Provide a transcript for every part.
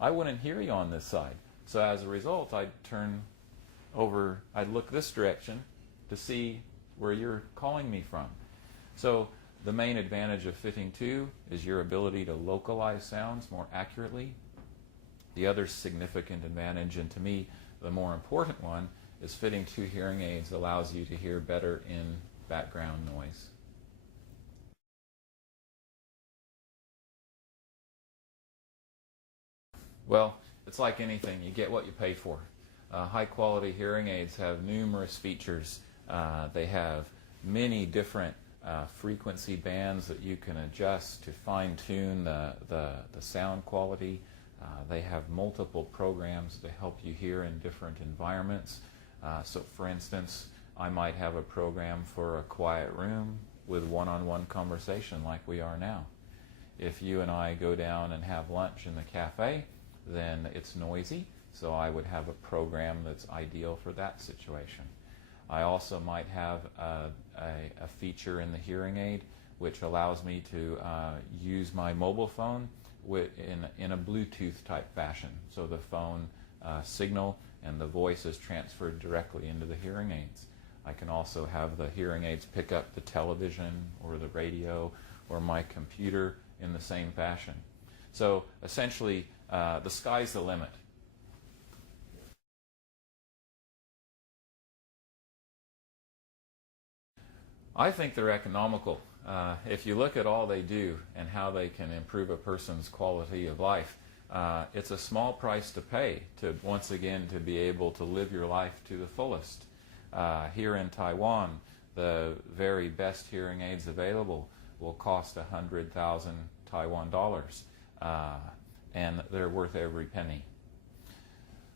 I wouldn't hear you on this side. So as a result, I'd turn over, I'd look this direction to see where you're calling me from. So the main advantage of fitting two is your ability to localize sounds more accurately. The other significant advantage, and to me the more important one, is fitting two hearing aids allows you to hear better in background noise. Well, it's like anything. You get what you pay for. High-quality hearing aids have numerous features. They have many different frequency bands that you can adjust to fine-tune the sound quality. They have multiple programs to help you hear in different environments. So for instance, I might have a program for a quiet room with one-on-one conversation like we are now. If you and I go down and have lunch in the cafe, then it's noisy, so I would have a program that's ideal for that situation. I also might have a feature in the hearing aid which allows me to use my mobile phone in a Bluetooth type fashion. So the phone signal and the voice is transferred directly into the hearing aids. I can also have the hearing aids pick up the television or the radio or my computer in the same fashion. So essentially, the sky's the limit. I think they're economical. If you look at all they do and how they can improve a person's quality of life, it's a small price to pay to, once again, to be able to live your life to the fullest. Here in Taiwan, the very best hearing aids available will cost 100,000 Taiwan dollars, and they're worth every penny.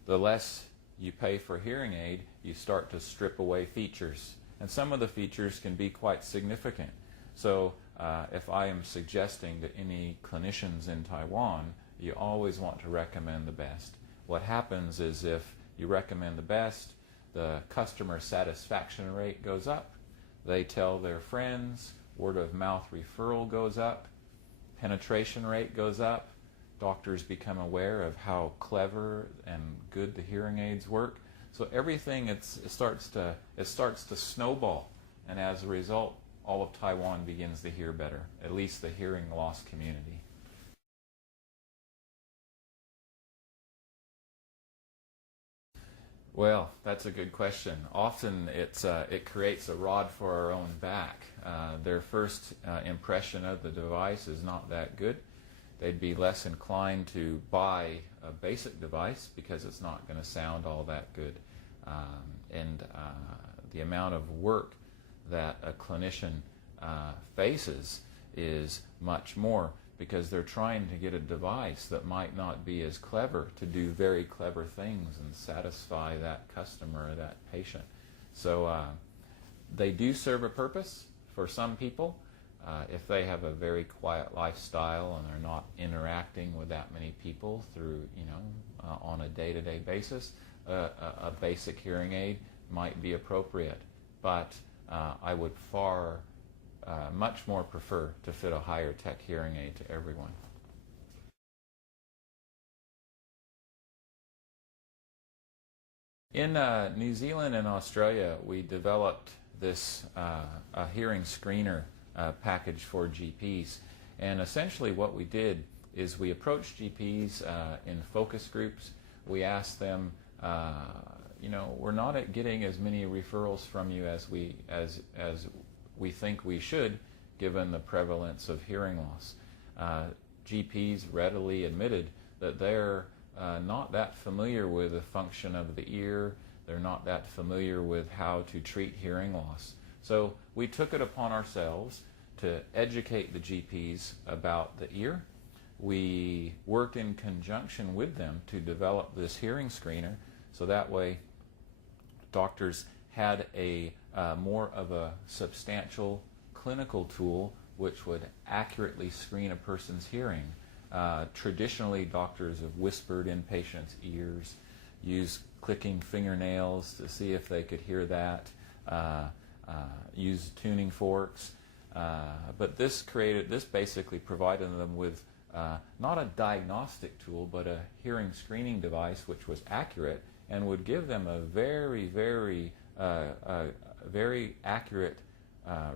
The less you pay for a hearing aid, you start to strip away features, and some of the features can be quite significant. So if I am suggesting to any clinicians in Taiwan, you always want to recommend the best. What happens is if you recommend the best, the customer satisfaction rate goes up. They tell their friends, word of mouth referral goes up, penetration rate goes up, doctors become aware of how clever and good the hearing aids work. So everything it starts to snowball, and as a result, all of Taiwan begins to hear better, at least the hearing loss community. Well, that's a good question. Often it creates a rod for our own back. Their first impression of the device is not that good. They'd be less inclined to buy a basic device because it's not going to sound all that good. The amount of work that a clinician faces is much more, because they're trying to get a device that might not be as clever to do very clever things and satisfy that customer or that patient. So they do serve a purpose for some people. If they have a very quiet lifestyle and they're not interacting with that many people through, on a day-to-day basis, a basic hearing aid might be appropriate. But I would much more prefer to fit a higher tech hearing aid to everyone. In New Zealand and Australia, we developed this a hearing screener package for GPs. And essentially what we did is we approached GPs in focus groups. We asked them, we're not getting as many referrals from you as we think we should, given the prevalence of hearing loss. GPs readily admitted that they're not that familiar with the function of the ear. They're not that familiar with how to treat hearing loss. So we took it upon ourselves to educate the GPs about the ear. We worked in conjunction with them to develop this hearing screener, so that way doctors had a more of a substantial clinical tool which would accurately screen a person's hearing. Traditionally, doctors have whispered in patients' ears, used clicking fingernails to see if they could hear that, used tuning forks, but this basically provided them with not a diagnostic tool, but a hearing screening device which was accurate and would give them a very, very, very accurate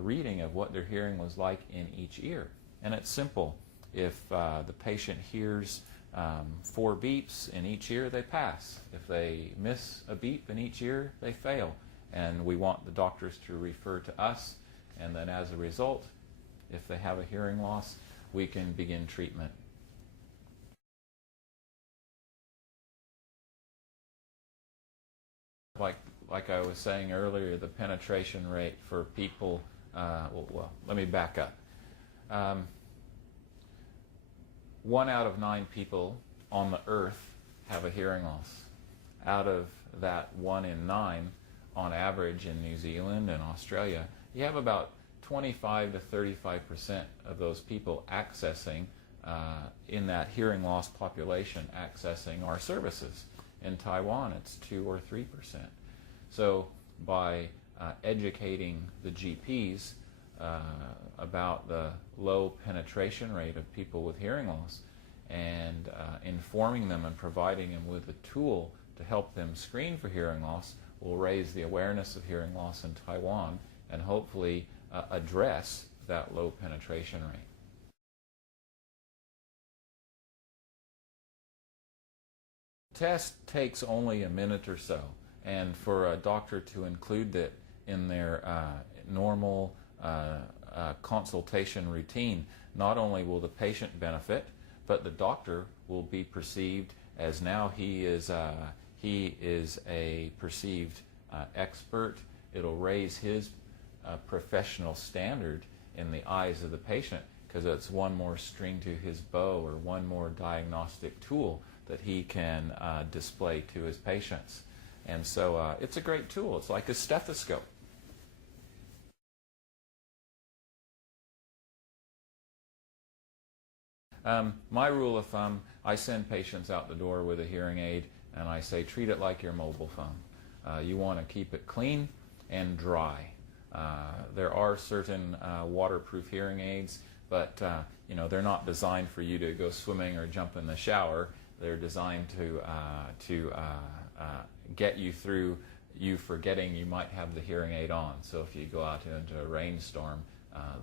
reading of what their hearing was like in each ear. And it's simple. If the patient hears 4 beeps in each ear, they pass. If they miss a beep in each ear, they fail. And we want the doctors to refer to us, and then as a result, if they have a hearing loss, we can begin treatment. Like I was saying earlier, the penetration rate for people, well, let me back up. 1 out of 9 people on the earth have a hearing loss. Out of that 1 in 9, on average in New Zealand and Australia, you have about 25 to 35% of those people accessing, in that hearing loss population, accessing our services. In Taiwan, it's 2 or 3%. So by educating the GPs about the low penetration rate of people with hearing loss, and informing them and providing them with a tool to help them screen for hearing loss, will raise the awareness of hearing loss in Taiwan and hopefully address that low penetration rate. The test takes only a minute or so, and for a doctor to include it in their normal consultation routine, not only will the patient benefit, but the doctor will be perceived as now he is a perceived expert. It'll raise his professional standard in the eyes of the patient, because it's one more string to his bow, or one more diagnostic tool that he can display to his patients. And so it's a great tool. It's like a stethoscope. My rule of thumb, I send patients out the door with a hearing aid, and I say, treat it like your mobile phone. You want to keep it clean and dry. There are certain waterproof hearing aids, but they're not designed for you to go swimming or jump in the shower. They're designed to get you through you forgetting you might have the hearing aid on. So if you go out into a rainstorm,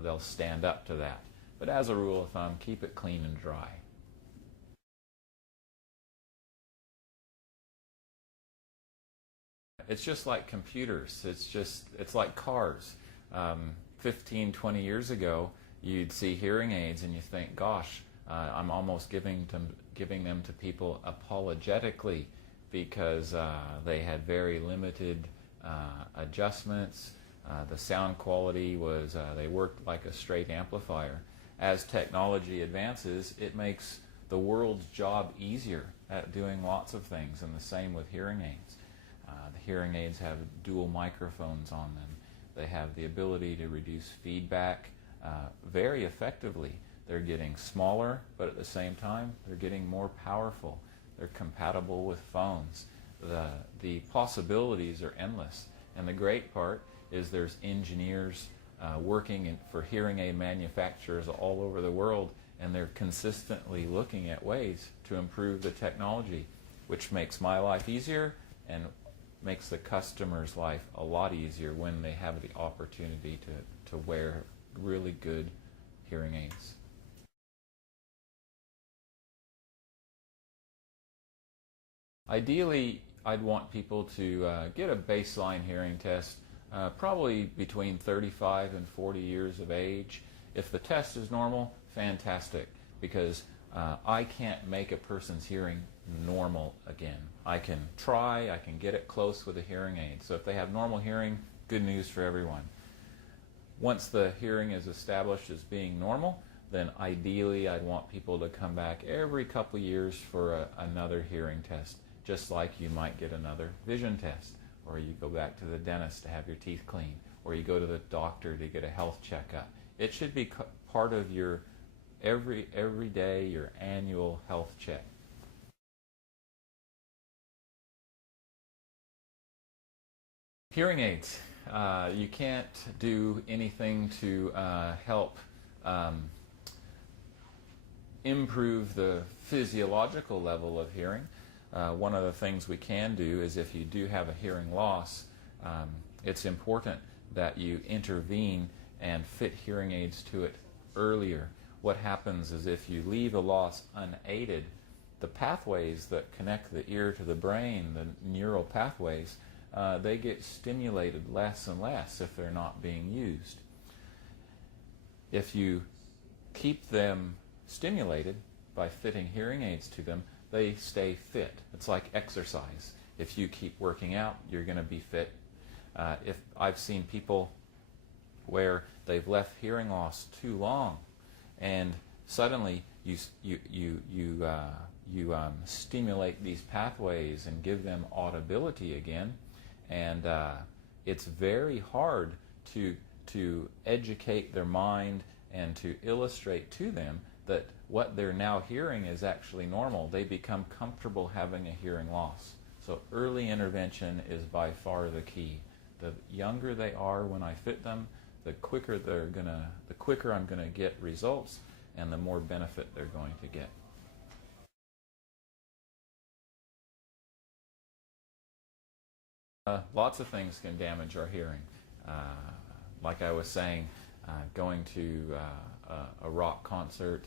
they'll stand up to that. But as a rule of thumb, keep it clean and dry. It's just like computers. It's like cars. 15, 20 years ago, you'd see hearing aids and you think, gosh, I'm almost giving them to people apologetically, because they had very limited adjustments. The sound quality was, they worked like a straight amplifier. As technology advances, it makes the world's job easier at doing lots of things, and the same with hearing aids. The hearing aids have dual microphones on them. They have the ability to reduce feedback very effectively. They're getting smaller, but at the same time, they're getting more powerful. They're compatible with phones. The possibilities are endless. And the great part is there's engineers working for hearing aid manufacturers all over the world, and they're consistently looking at ways to improve the technology, which makes my life easier and makes the customer's life a lot easier when they have the opportunity to wear really good hearing aids. Ideally, I'd want people to get a baseline hearing test probably between 35 and 40 years of age. If the test is normal, fantastic, because I can't make a person's hearing normal again. I can try, I can get it close with a hearing aid. So if they have normal hearing, good news for everyone. Once the hearing is established as being normal, then ideally I'd want people to come back every couple years for another hearing test, just like you might get another vision test, or you go back to the dentist to have your teeth cleaned, or you go to the doctor to get a health checkup. It should be part of your every day, your annual health check. Hearing aids. You can't do anything to help improve the physiological level of hearing, one of the things we can do is if you do have a hearing loss, it's important that you intervene and fit hearing aids to it earlier. What happens is if you leave a loss unaided, the pathways that connect the ear to the brain, the neural pathways, they get stimulated less and less if they're not being used. If you keep them stimulated by fitting hearing aids to them, they stay fit. It's like exercise. If you keep working out, you're going to be fit. If I've seen people where they've left hearing loss too long, and suddenly you stimulate these pathways and give them audibility again, and it's very hard to educate their mind and to illustrate to them that what they're now hearing is actually normal. They become comfortable having a hearing loss. So early intervention is by far the key. The younger they are when I fit them, the quicker I'm gonna get results, and the more benefit they're going to get. Lots of things can damage our hearing. Like I was saying, going to a rock concert,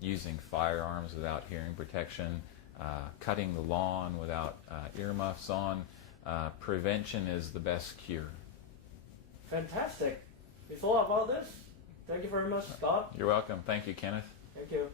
using firearms without hearing protection, cutting the lawn without earmuffs on. Prevention is the best cure. Fantastic. It's all about this. Thank you very much, Scott. You're welcome. Thank you, Kenneth. Thank you.